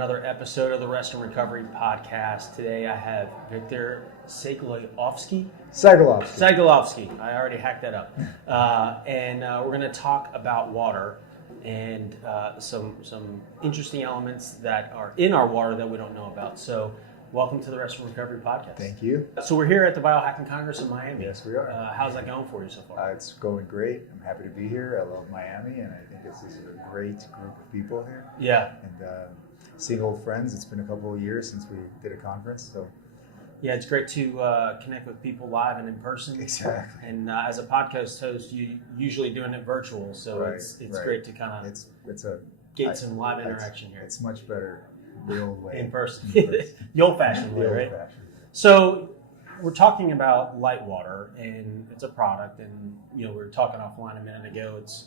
another episode of the Rest and Recovery Podcast. Today I have Victor Sagalovsky. I already hacked that up. And we're going to talk about water and some interesting elements that are in our water that we don't know about. So welcome to the Rest and Recovery Podcast. Thank you. So we're here at the Biohacking Congress in Miami. Yes, we are. How's that going for you so far? It's going great. I'm happy to be here. I love Miami, and I think this is a great group of people here. Yeah. And seeing old friends. It's been a couple of years since we did a conference, so. Yeah, it's great to connect with people live and in person. Exactly. And as a podcast host, you usually doing it virtual, so right, it's right. great to kind of get some live interaction here. It's much better the old way. In person. The old-fashioned way, right? So we're talking about Litewater, and it's a product, and we were talking offline a minute ago. It's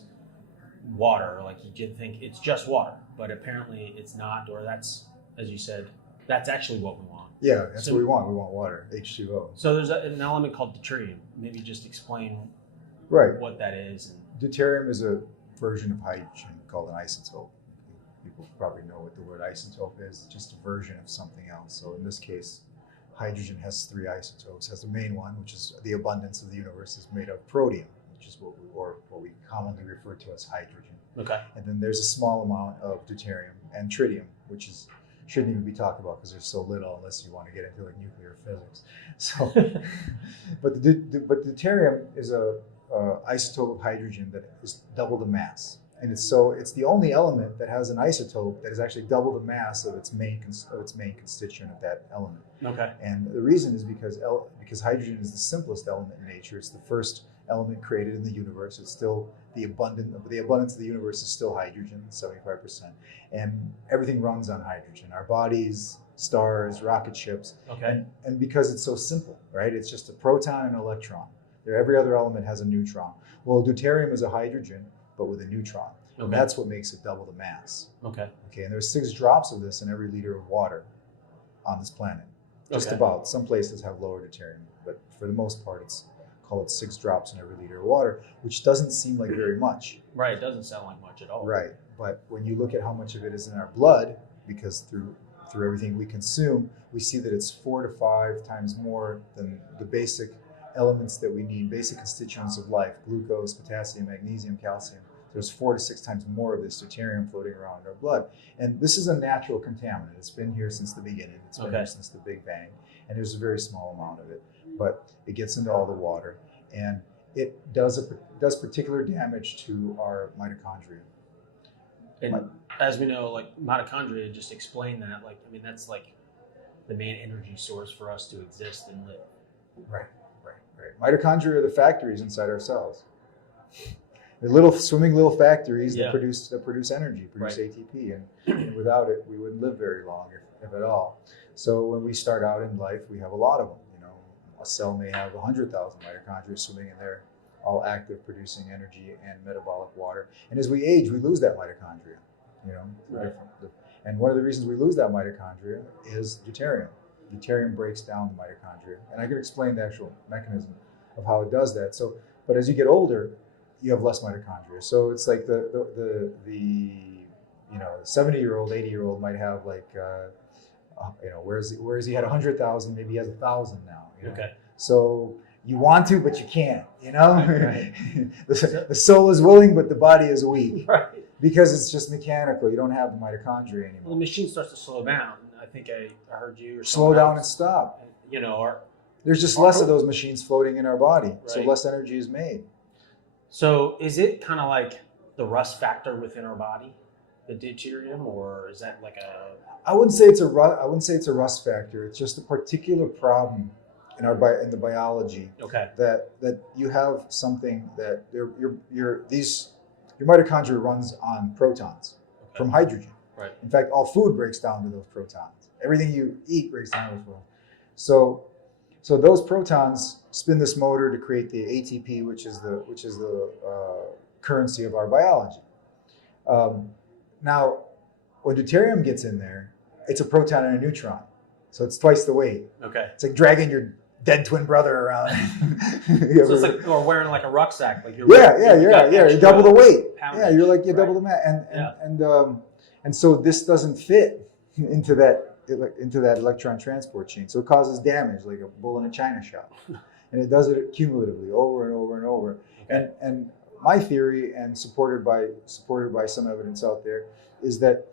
water, like you did think it's just water, but apparently it's not, or that's, as you said, that's actually what we want. Yeah, that's what we want. We want water, H2O. So there's an element called deuterium. Maybe just explain what that is. Deuterium is a version of hydrogen called an isotope. People probably know what the word isotope is, just a version of something else. So in this case, hydrogen has three isotopes. It has the main one, which is the abundance of the universe, is made of protium, which is what we commonly refer to as hydrogen. Okay. And then there's a small amount of deuterium and tritium, which shouldn't even be talked about because there's so little, unless you want to get into like nuclear physics. So, but deuterium is a isotope of hydrogen that is double the mass, and it's the only element that has an isotope that is actually double the mass of its main constituent of that element. Okay. And the reason is because hydrogen is the simplest element in nature. It's the first element created in the universe. It's still the abundance of the universe is still hydrogen, 75%, and everything runs on hydrogen. Our bodies, stars, rocket ships. Okay. And because it's so simple, right? It's just a proton and an electron. Every other element has a neutron. Well, deuterium is a hydrogen, but with a neutron. Okay. And that's what makes it double the mass. Okay. Okay. And there's 6 drops of this in every liter of water on this planet. Just about. Some places have lower deuterium, but for the most part, call it 6 drops in every liter of water, which doesn't seem like very much. Right. It doesn't sound like much at all. Right. But when you look at how much of it is in our blood, because through everything we consume, we see that it's 4 to 5 times more than the basic elements that we need, basic constituents of life: glucose, potassium, magnesium, calcium. There's 4 to 6 times more of this deuterium floating around in our blood. And this is a natural contaminant. It's been here since the beginning. It's been here since the Big Bang. And there's a very small amount of it. But it gets into all the water. And it does particular damage to our mitochondria. And as we know, like mitochondria, just explain that. That's like the main energy source for us to exist and live. Right. Mitochondria are the factories inside our cells. They're swimming little factories that produce energy, produce ATP, and without it, we wouldn't live very long, if at all. So when we start out in life, we have a lot of them. A cell may have 100,000 mitochondria swimming in there, all active, producing energy and metabolic water. And as we age, we lose that mitochondria. Right. And one of the reasons we lose that mitochondria is deuterium. Deuterium breaks down the mitochondria, and I can explain the actual mechanism of how it does that. So, but as you get older, you have less mitochondria. So it's like the 70-year-old, 80-year-old might have like whereas he had 100,000, maybe he has 1,000 now. Okay. So you want to, but you can't. Right. The soul is willing, but the body is weak. Right. Because it's just mechanical. You don't have the mitochondria anymore. Well, the machine starts to slow down. I think I heard you. Or slow down and stop. There's just less of those machines floating in our body, so less energy is made. So is it kind of like the rust factor within our body, the deuterium, or is that like a? I wouldn't say it's a rust factor. It's just a particular problem in the biology. Okay. That you have something that your mitochondria runs on protons from hydrogen. Right. In fact, all food breaks down to those protons. Everything you eat breaks down to those protons. So those protons spin this motor to create the ATP, which is the currency of our biology. Now, when deuterium gets in there, it's a proton and a neutron, so it's twice the weight. Okay. It's like dragging your dead twin brother around. So it's like, or wearing like a rucksack, like you double the weight. Yeah, you're double the mass, and so this doesn't fit into that electron transport chain. So it causes damage like a bull in a china shop, and it does it cumulatively over and over and over. Okay. And my theory, and supported by some evidence out there, is that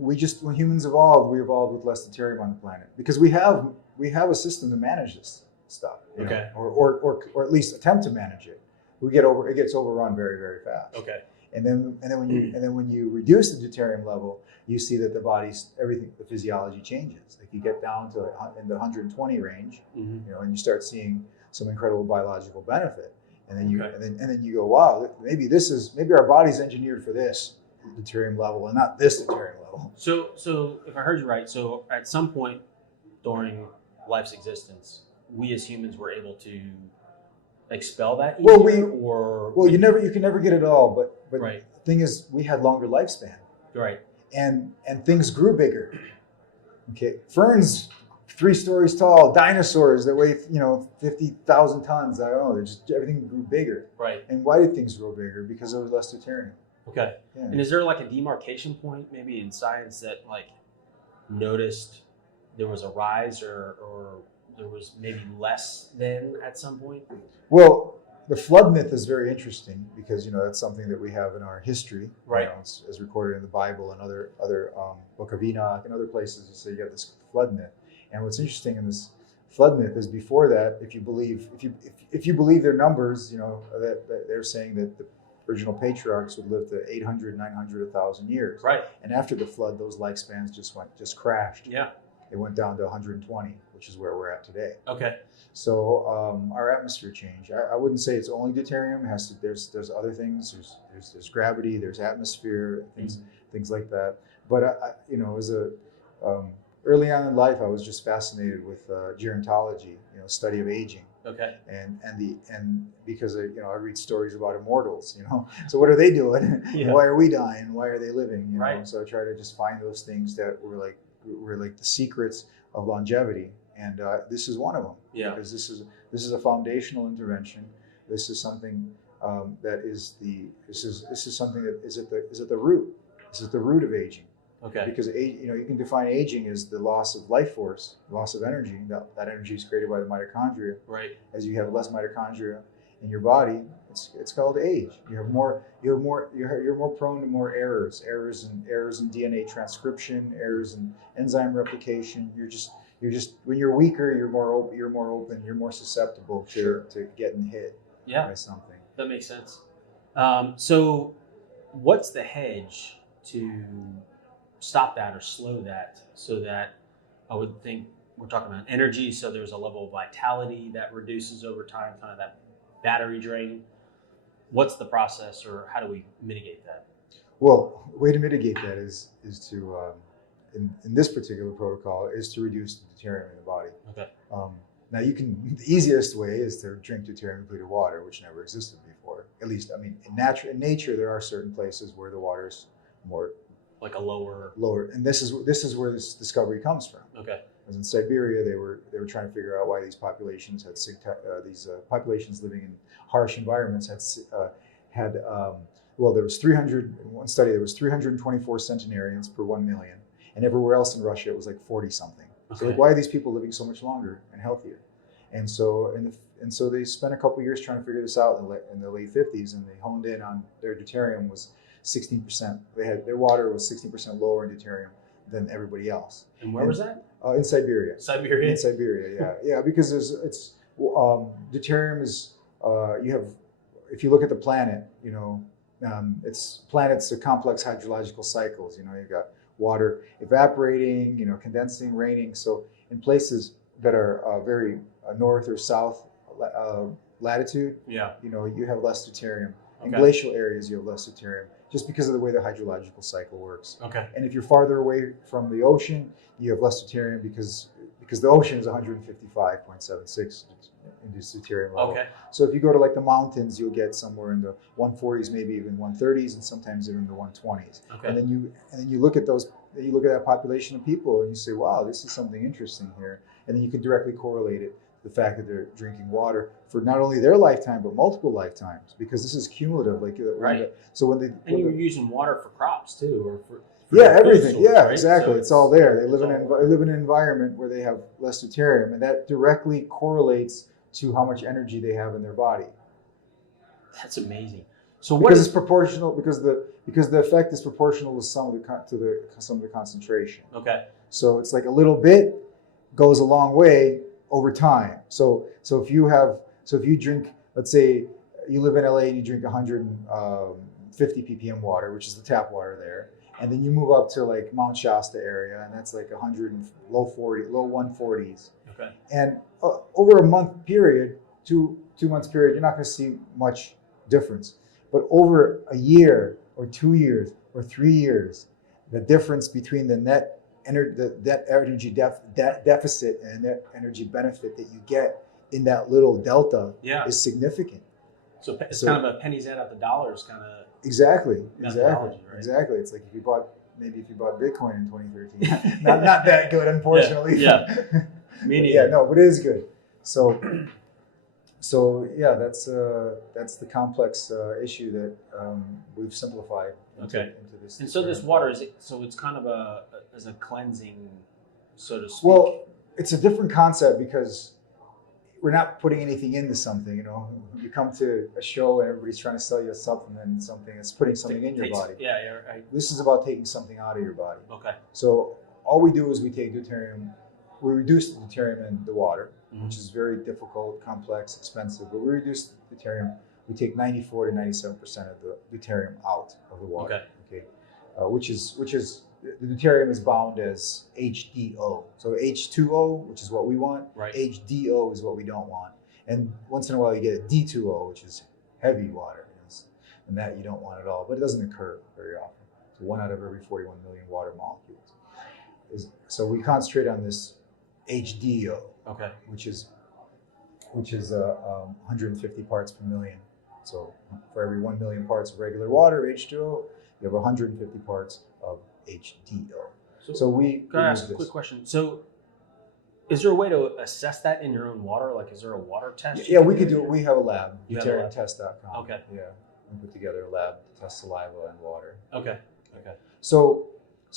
when humans evolved, we evolved with less deuterium on the planet because we have a system to manage this stuff, okay, or at least attempt to manage it. It gets overrun very, very fast. Okay. And then when you reduce the deuterium level, you see that the physiology changes. Like you get down to in the 120 range, mm-hmm. And you start seeing some incredible biological benefit. And then you okay. and then you go, wow, maybe our body's engineered for this deuterium level and not this deuterium level. So if I heard you right, so at some point during life's existence, we as humans were able to expel that easier, you can never get it all, but right. The thing is, we had longer lifespan, right, and things grew bigger. Okay, ferns 3 stories tall, dinosaurs that weigh 50,000 tons. I don't know. Everything grew bigger. Right. And why did things grow bigger? Because there was less deuterium. Okay. Yeah. And is there like a demarcation point maybe in science that like noticed there was a rise or there was maybe less than at some point? Well, the flood myth is very interesting because that's something that we have in our history, right? It's as recorded in the Bible and other Book of Enoch and other places. So you got this flood myth, and what's interesting in this flood myth is before that, if you believe their numbers, that they're saying that the original patriarchs would live to 800, 900, 1,000 years, right? And after the flood, those lifespans just crashed. Yeah, it went down to 120, which is where we're at today. Okay. So our atmosphere changed. I wouldn't say it's only deuterium. There's other things. There's gravity. There's atmosphere. Things like that. But early on in life, I was just fascinated with gerontology, study of aging. Okay. And because I read stories about immortals, So what are they doing? Yeah. Why are we dying? Why are they living? Right. So I try to just find those things that were like the secrets of longevity. And this is one of them. Yeah. Because this is a foundational intervention. This is something this is something that is at the root. This is the root of aging. Okay. Because you can define aging as the loss of life force, loss of energy. That energy is created by the mitochondria. Right. As you have less mitochondria in your body, it's called age. You're more prone to more errors in DNA transcription, errors in enzyme replication. You're just when you're weaker, you're more open, you're more susceptible to getting hit by something. That makes sense. So what's the hedge to stop that or slow that, so that I would think we're talking about energy, so there's a level of vitality that reduces over time, kind of that battery drain. What's the process, or how do we mitigate that? Well, the way to mitigate that is to in this particular protocol is to reduce the deuterium in the body. Okay. Now the easiest way is to drink deuterium depleted water, which never existed before. At least, in nature, there are certain places where the water is more like a lower, and this is where this discovery comes from. Okay. As in Siberia, they were trying to figure out why these populations populations living in harsh environments had there was 300 in one study. There was 324 centenarians per 1 million, and everywhere else in Russia it was like 40 something. Okay. So why are these people living so much longer and healthier? And so they spent a couple years trying to figure this out in the late 50s, and they honed in on their deuterium was 16%. Their water was 16% lower in deuterium than everybody else. And where was that? In Siberia. Siberia. In Siberia, yeah, because deuterium is if you look at the planet, planets are complex hydrological cycles. You've got water evaporating, condensing, raining. So in places that are very north or south latitude, you have less deuterium. In glacial areas, you have less deuterium, just because of the way the hydrological cycle works. Okay. And if you're farther away from the ocean, you have less deuterium because the ocean is 155.76 induced deuterium level. Okay. So if you go to like the mountains, you'll get somewhere in the 140s, maybe even 130s, and sometimes even the 120s. Okay. And then you look at that population of people, and you say, wow, this is something interesting here. And then you can directly correlate it to the fact that they're drinking water for not only their lifetime but multiple lifetimes, because this is cumulative. Right. So you're using water for crops too, or for their food everything. source, Yeah, right? exactly. So it's all there. They live all- in an environment where they have less deuterium, and that directly correlates to how much energy they have in their body. That's amazing. So what Because is it's proportional. Because the effect is proportional to some of the concentration. okay? So it's like a little bit goes a long way over time. So if you drink, let's say you live in LA and you drink 150 ppm water, which is the tap water there, and then you move up to like Mount Shasta area, and that's like 100 and low 140s. Okay. And over a month period, two months period, you're not going to see much difference. But over a year or 2 years or 3 years, the difference between the net energy deficit and net energy benefit that you get in that little delta is significant. So it's kind of a pennies out of the dollars kind of exactly. Right? Exactly. It's like if you bought Bitcoin in 2013, not that good, unfortunately. Yeah. Me neither. No, but it is good. So yeah, that's the complex issue that we've simplified into this. And so this water it's kind of as a cleansing, so to speak. Well, it's a different concept because we're not putting anything into something. You come to a show and everybody's trying to sell you a supplement, something that's putting something in your body. Yeah, right. This is about taking something out of your body. Okay. So all we do is we take deuterium. We reduce the deuterium in the water, which is very difficult, complex, expensive. But we reduce the deuterium. We take 94 to 97% of the deuterium out of the water. Okay. Which is the deuterium is bound as HDO. So H2O, which is what we want. Right. HDO is what we don't want. And once in a while you get a D2O, which is heavy water, and that you don't want at all. But it doesn't occur very often. So 1 out of every 41 million water molecules. So we concentrate on this HDO, which is 150 parts per million. So for every 1 million parts of regular water, H2O, you have 150 parts of HDO. So we can I ask a quick question? So is there a way to assess that in your own water? Like, is there a water test? Yeah, we could do it. We have a lab, deuteriumtest.com. Okay. Yeah, we put together a lab to test saliva and water. Okay. So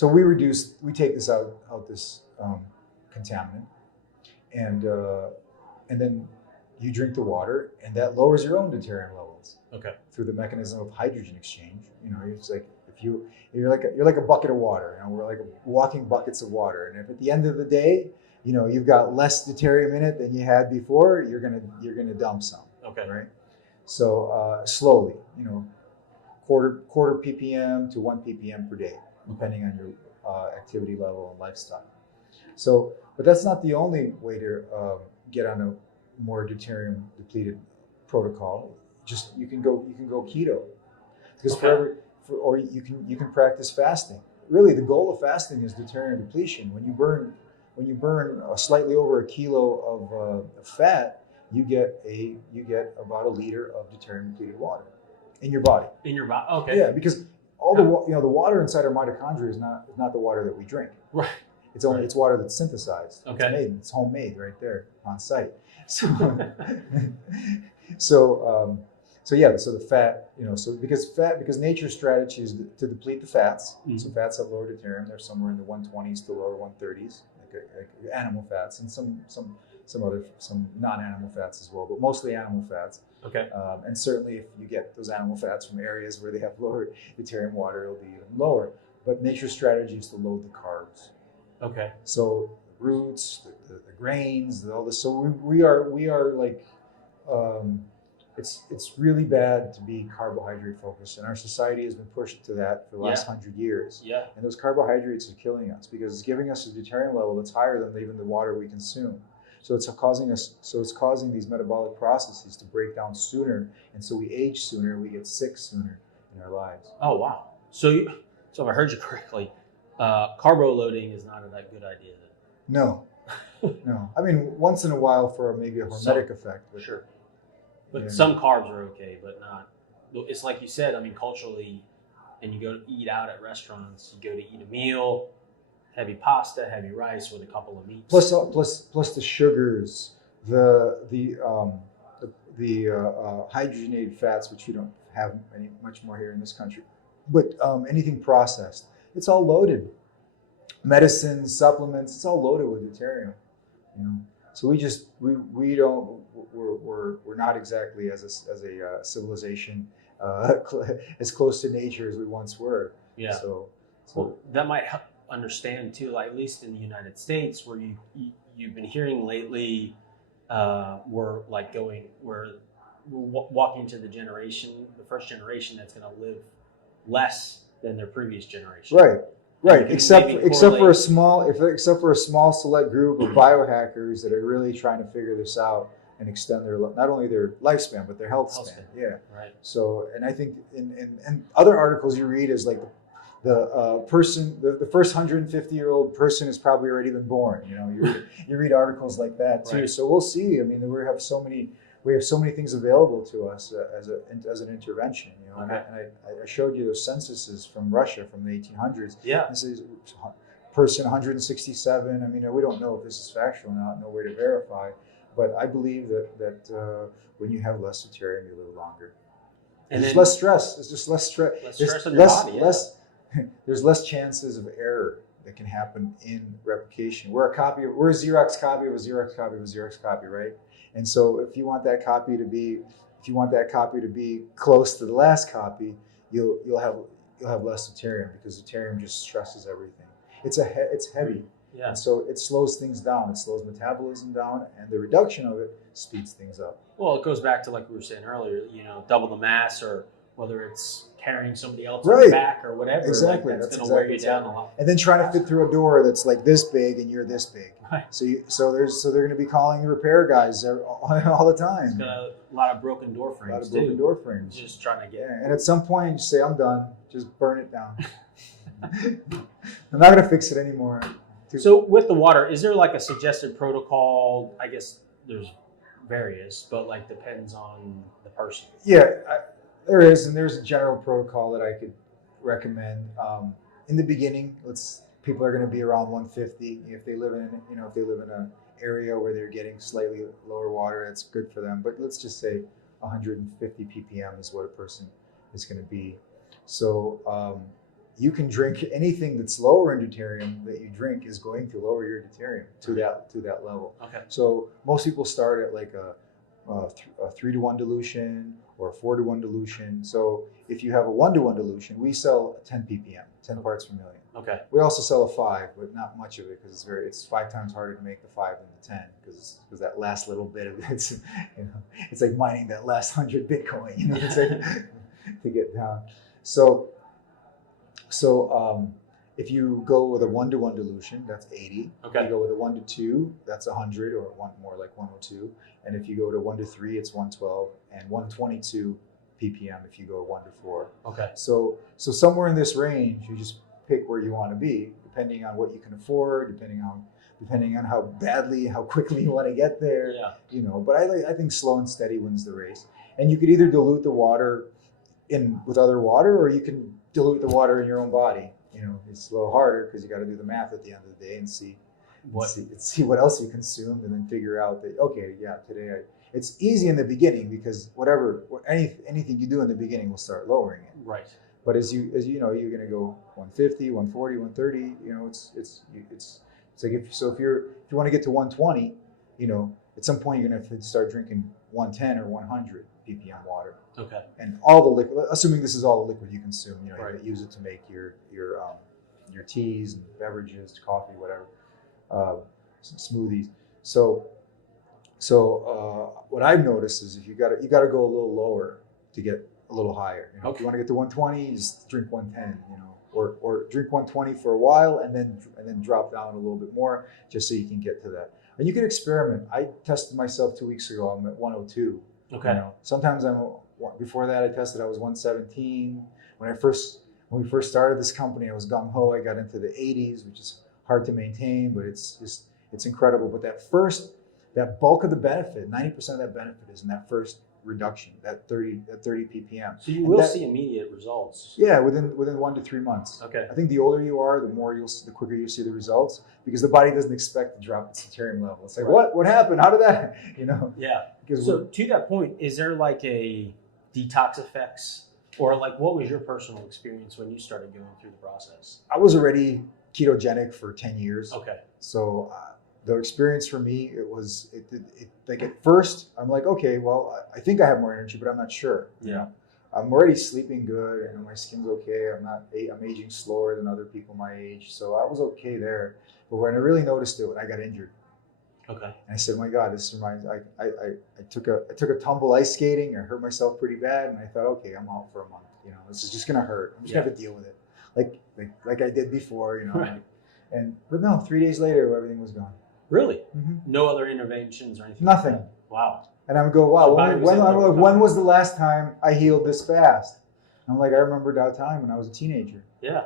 we take this out this contaminant, and then you drink the water, and that lowers your own deuterium levels. Okay. Through the mechanism of hydrogen exchange. It's like you're like a bucket of water. We're like walking buckets of water, and if at the end of the day, you've got less deuterium in it than you had before, you're gonna dump some. Okay. Right. So slowly, quarter ppm to 1 ppm per day, depending on your activity level and lifestyle. So, but that's not the only way to get on a more deuterium depleted protocol. Just you can go keto, because or you can practice fasting. Really, the goal of fasting is deuterium depletion. When you burn slightly over a kilo of fat, you get about a liter of deuterium depleted water in your body. Okay. Yeah, because all the water inside our mitochondria is not the water that we drink. Right. It's water that's synthesized. Okay. It's homemade right there on site. So so the fat, because nature's strategy is to deplete the fats. Mm-hmm. So fats have lower deuterium. They're somewhere in the 120s to lower 130s, like animal fats, and some non-animal fats as well, but mostly animal fats. Okay. And certainly if you get those animal fats from areas where they have lower deuterium water, it'll be even lower. But nature's strategy is to load the carbs. Okay. So roots, the grains, all this. So we are like, it's really bad to be carbohydrate focused, and our society has been pushed to that for the last 100 years. Yeah. And those carbohydrates are killing us because it's giving us a deuterium level that's higher than even the water we consume. So it's causing these metabolic processes to break down sooner, and so we age sooner, we get sick sooner in our lives. Oh wow! So if I heard you correctly, carbo loading is not a good idea then. No. I mean, once in a while for maybe a hormetic effect, but sure. But some carbs are okay, but not. It's like you said. I mean, culturally, and you go to eat out at restaurants. You go to eat a meal. Heavy pasta, heavy rice with a couple of meats. Plus the sugars, the hydrogenated fats, which we don't have much more here in this country. But anything processed, it's all loaded. Medicines, supplements, it's all loaded with deuterium. So we're not exactly as a civilization as close to nature as we once were. Yeah. So well, that might help understand too, like at least in the United States, where you've been hearing lately, we're walking into the first generation that's going to live less than their previous generation. Right. Except for a small select group of biohackers that are really trying to figure this out and extend not only their lifespan but their health span. Yeah. Right. So, and I think in other articles you read is like the first 150-year-old person has probably already been born. You read articles like that too. Right. So we'll see. I mean, we have so many things available to us as an intervention. Okay. And I showed you those censuses from Russia from the 1800s. Yeah. This is person 167. I mean, we don't know if this is factual or not. No way to verify. But I believe that when you have less deuterium, you live longer. And there's less stress. There's just less stress. Less stress on your body. Yeah. There's less chances of error that can happen in replication. We're a Xerox copy of a Xerox copy of a Xerox copy, right? And so if you want that copy to be close to the last copy, you'll have less deuterium, because deuterium just stresses everything. It's heavy. Yeah. And so it slows things down. It slows metabolism down, and the reduction of it speeds things up. Well, it goes back to, like we were saying earlier, double the mass, or whether it's carrying somebody else on your back or whatever. Exactly. Like, that's going to wear you down a lot. And then trying to fit through a door that's like this big and you're this big. Right. So they're going to be calling the repair guys all the time. It's got a lot of broken door frames. Just trying to get. Yeah. And at some point you say, I'm done. Just burn it down. I'm not going to fix it anymore. So with the water, is there like a suggested protocol? I guess there's various, but like depends on the person. Yeah, there is, and there's a general protocol that I could recommend. In the beginning, people are going to be around 150. If they live in an area where they're getting slightly lower water, that's good for them. But let's just say 150 ppm is what a person is going to be. So you can drink anything that's lower in deuterium that you drink is going to lower your deuterium to that level. Okay. So most people start at like a 3-to-1 dilution or a 4-to-1 dilution. So if you have a 1-to-1 dilution, we sell 10 ppm, 10 parts per million. Okay. We also sell a 5, but not much of it, because it's 5 times harder to make the 5 than the 10, because that last little bit of it's like mining that last 100 Bitcoin, it's like, to get down. So if you go with a 1-to-1 dilution, that's 80. Okay. If you go with a 1-to-2, that's 100, or more like 102. And if you go to 1-to-3, it's 112, and 122 ppm if you go 1-to-4. Okay. So somewhere in this range, you just pick where you want to be, depending on what you can afford, depending on how quickly you want to get there. Yeah. But I think slow and steady wins the race. And you could either dilute the water with other water, or you can dilute the water in your own body. It's a little harder because you got to do the math at the end of the day and see what else you consumed, and then figure out that, okay, yeah, today it's easy in the beginning, because anything you do in the beginning will start lowering it. Right. But as you know, you're going to go 150, 140, 130. It's like if you want to get to 120, at some point you're going to have to start drinking 110 or 100 ppm water. Okay. And all the liquid, assuming this is all the liquid you consume, right. You use it to make your teas and beverages, coffee, whatever, smoothies. So what I've noticed is if you got to go a little lower to get a little higher. Okay. If you want to get to 120, you just drink 110. Or drink 120 for a while and then drop down a little bit more, just so you can get to that. And you can experiment. I tested myself 2 weeks ago. I'm at 102. Okay. Sometimes before that I tested, I was 117. When we first started this company, I was gung ho. I got into the 80s, which is hard to maintain, but it's incredible. But that bulk of the benefit, 90% of that benefit, is in that first reduction, that 30 ppm. So you will see immediate results. Yeah, within 1 to 3 months. Okay. I think the older you are, the quicker you'll see the results, because the body doesn't expect to drop its deuterium level. It's like, right. What happened? How did that? Yeah. So to that point, is there like a detox effects Or like, what was your personal experience when you started going through the process? I was already ketogenic for 10 years. Okay. So the experience for me, it like at first, I'm like, okay, well, I think I have more energy, but I'm not sure. Yeah. You know? I'm already sleeping good, and my skin's okay. I'm aging slower than other people my age, so I was okay there. But when I really noticed it, when I got injured, Okay. and I said, "My God, this reminds." I took a tumble ice skating. I hurt myself pretty bad, and I thought, "Okay, I'm out for a month. You know, this is just gonna hurt. I'm just gonna have to deal with it, like I did before. You know." Right. But no, 3 days later, everything was gone. Really? Mm-hmm. No other interventions or anything? Nothing. Like that? Wow. And I'm go, wow, So when was the last time I healed this fast? I'm like, I remember that time when I was a teenager. Yeah.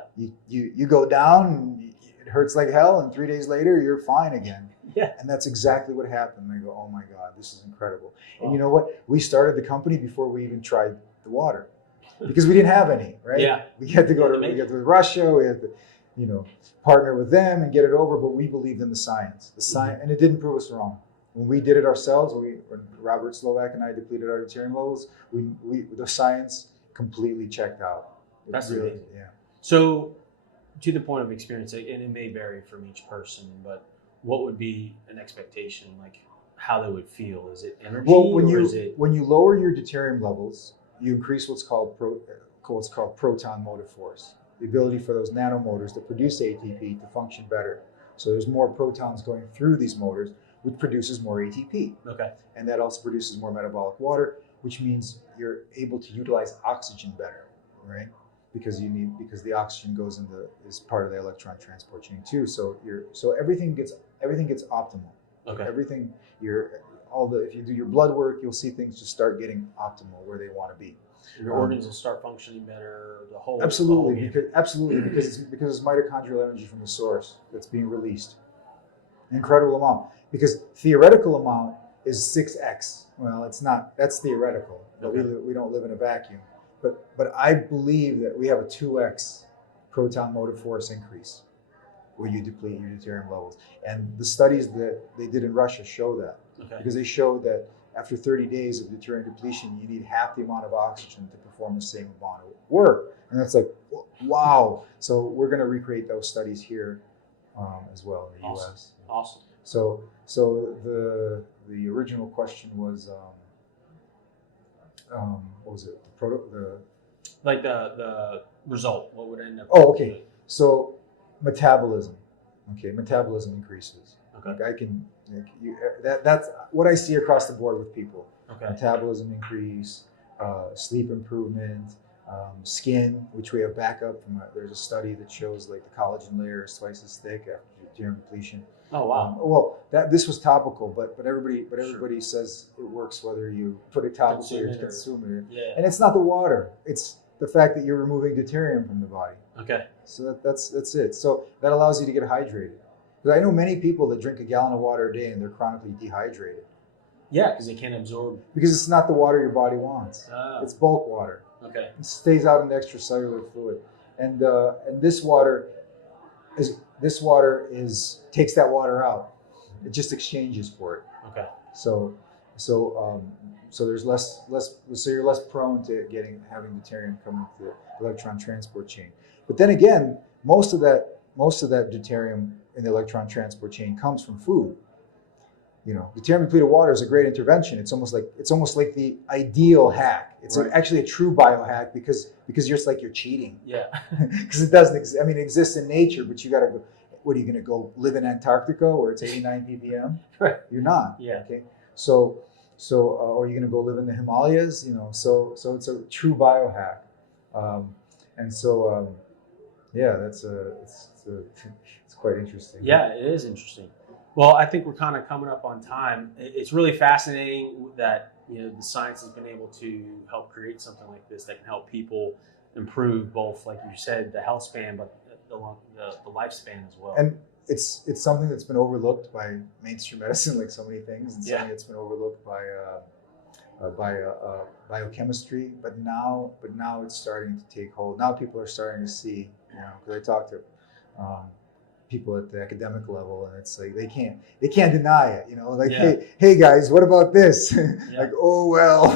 You go down, and it hurts like hell, and 3 days later, you're fine again. Yeah. And that's exactly what happened. I go, oh my God, this is incredible. Wow. And you know what? We started the company before we even tried the water because we didn't have any, right? Yeah. We had to go to Russia. We had to, partner with them and get it over. But we believed in the science, and it didn't prove us wrong. When we did it ourselves, when Robert Slovak and I depleted our deuterium levels, the science completely checked out. That's really amazing. Yeah. So, to the point of experience, and it may vary from each person, but what would be an expectation, like how they would feel? Is it energy? Well, when you lower your deuterium levels, you increase what's called proton motive force, the ability for those nanomotors that produce ATP to function better. So there's more protons going through these motors, which produces more ATP. Okay. And that also produces more metabolic water, which means you're able to utilize oxygen better, right? Because the oxygen is part of the electron transport chain too. So everything gets optimal. Okay. If you do your blood work, you'll see things just start getting optimal where they want to be. Your organs will start functioning better. Absolutely, because it's mitochondrial energy from the source that's being released. Incredible amount. Because theoretical amount is 6x. Well, it's not. That's theoretical. Okay. We don't live in a vacuum. But I believe that we have a 2x proton motive force increase when you deplete your deuterium levels. And the studies that they did in Russia show that. Okay. Because they showed that after 30 days of deuterium depletion, you need half the amount of oxygen to perform the same amount of work. And that's like, wow. So we're going to recreate those studies here as well in the U.S. Awesome. So the original question was, what was it? The result. What would end up? Oh, okay. So metabolism. Okay, metabolism increases. Okay. That's what I see across the board with people. Okay. Metabolism increase, sleep improvement, skin, which we have backup from. There's a study that shows like the collagen layer is twice as thick after deuterium depletion. Oh wow. Well, this was topical, but everybody says it works whether you put it topical or consume it. Yeah. And it's not the water; it's the fact that you're removing deuterium from the body. Okay. So that's it. So that allows you to get hydrated. Because I know many people that drink a gallon of water a day and they're chronically dehydrated. Yeah, because they can't absorb. Because it's not the water your body wants. Oh. It's bulk water. Okay. It stays out in the extracellular fluid, and this water takes that water out. It just exchanges for it. Okay. So there's less. So you're less prone to having deuterium coming through the electron transport chain. But then again, most of that deuterium in the electron transport chain comes from food. Deuterium depleted water is a great intervention. It's almost like the ideal hack. It's actually a true biohack because you're cheating. Yeah. Because it doesn't exist. I mean, it exists in nature, but you got to go. What are you going to go live in Antarctica where it's 89 ppm? Right. You're not. Yeah. Okay. So or you're going to go live in the Himalayas? So it's a true biohack. Yeah, it's quite interesting. Yeah, it is interesting. Well, I think we're kind of coming up on time. It's really fascinating that the science has been able to help create something like this that can help people improve both, like you said, the health span, but the lifespan as well. And it's something that's been overlooked by mainstream medicine, like so many things, and something that's been overlooked by biochemistry. But now it's starting to take hold. Now people are starting to see, because I talk to people at the academic level, and it's like they can't deny it. Like Yeah. hey guys, what about this? Yeah. Like, oh well,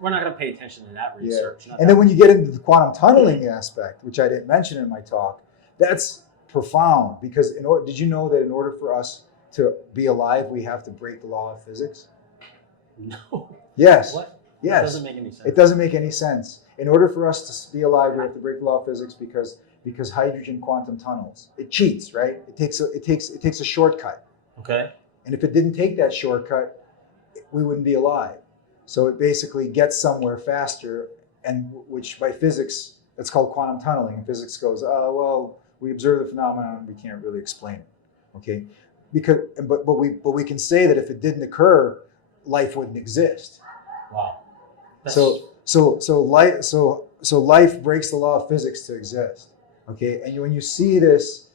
We're not going to pay attention to that research. Yeah. And then when you get into the quantum tunneling aspect, which I didn't mention in my talk, that's profound, because did you know that in order for us to be alive, we have to break the law of physics? No. Yes. What? Yes. That doesn't make any sense. It doesn't make any sense. In order for us to be alive, we have to break the law of physics because hydrogen quantum tunnels. It cheats, right? It takes a shortcut. Okay. And if it didn't take that shortcut, we wouldn't be alive. So it basically gets somewhere faster, and which by physics, that's called quantum tunneling. And physics goes, well, we observe the phenomenon, we can't really explain it. Okay, but we can say that if it didn't occur, life wouldn't exist. Wow. So life breaks the law of physics to exist. Okay, and when you see this,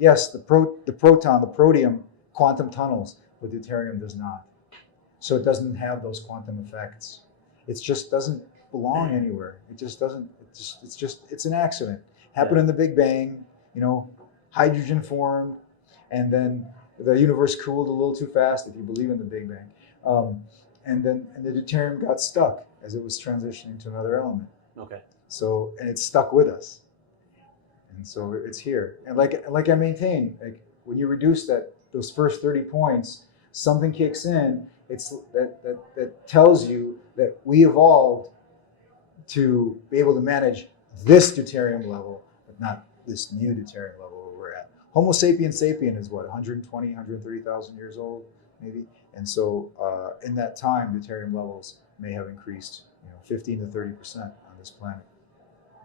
yes, the proton, the protium quantum tunnels, but deuterium does not. So it doesn't have those quantum effects. It just doesn't belong anywhere. It just doesn't. It's an accident. Happened in the Big Bang. Hydrogen formed, and then the universe cooled a little too fast, if you believe in the Big Bang. And the deuterium got stuck as it was transitioning to another element. Okay. So, and it's stuck with us. And so it's here. And like I maintain, like when you reduce those first 30 points, something kicks in. It's that tells you that we evolved to be able to manage this deuterium level, but not this new deuterium level where we're at. Homo sapiens sapien is what, 120, 130,000 years old, maybe? And so in that time, deuterium levels may have increased 15 to 30% on this planet.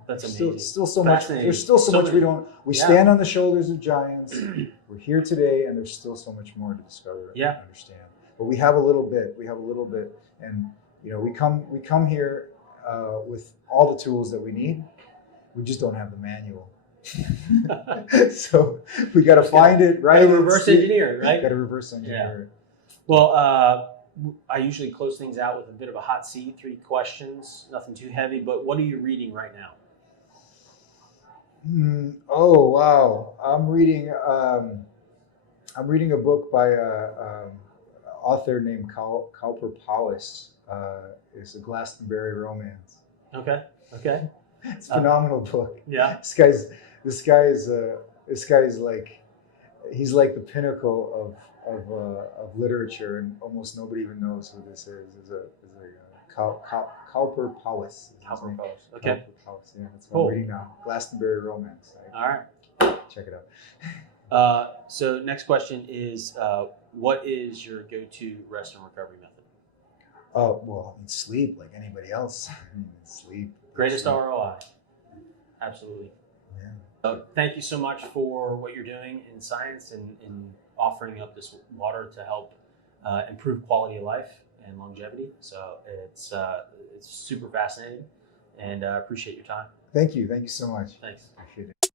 That's amazing. Still so much. There's still so much we don't. We stand on the shoulders of giants. We're here today, and there's still so much more to discover and understand. But we have a little bit. And we come here with all the tools that we need. We just don't have the manual. So we got to find it, right? Reverse engineer, right? Got to reverse engineer it. Well, I usually close things out with a bit of a hot seat, 3 questions, nothing too heavy. But what are you reading right now? Oh wow! I'm reading a book by an author named Cowper Powys. It's a Glastonbury romance. Okay. It's a phenomenal book. Yeah. This guy is like, he's like the pinnacle of literature, and almost nobody even knows who this is. Is a Cowper Powys. Cowper Powys. Okay. Cowper Powys. Yeah, that's what I'm reading now. Glastonbury romance. All right. Check it out. So next question is, what is your go-to rest and recovery method? Well, sleep, like anybody else. Sleep. Greatest ROI. Absolutely. Yeah. Thank you so much for what you're doing in science and in offering up this water to help improve quality of life and longevity. So it's super fascinating, and I appreciate your time. Thank you so much. Thanks. Appreciate it.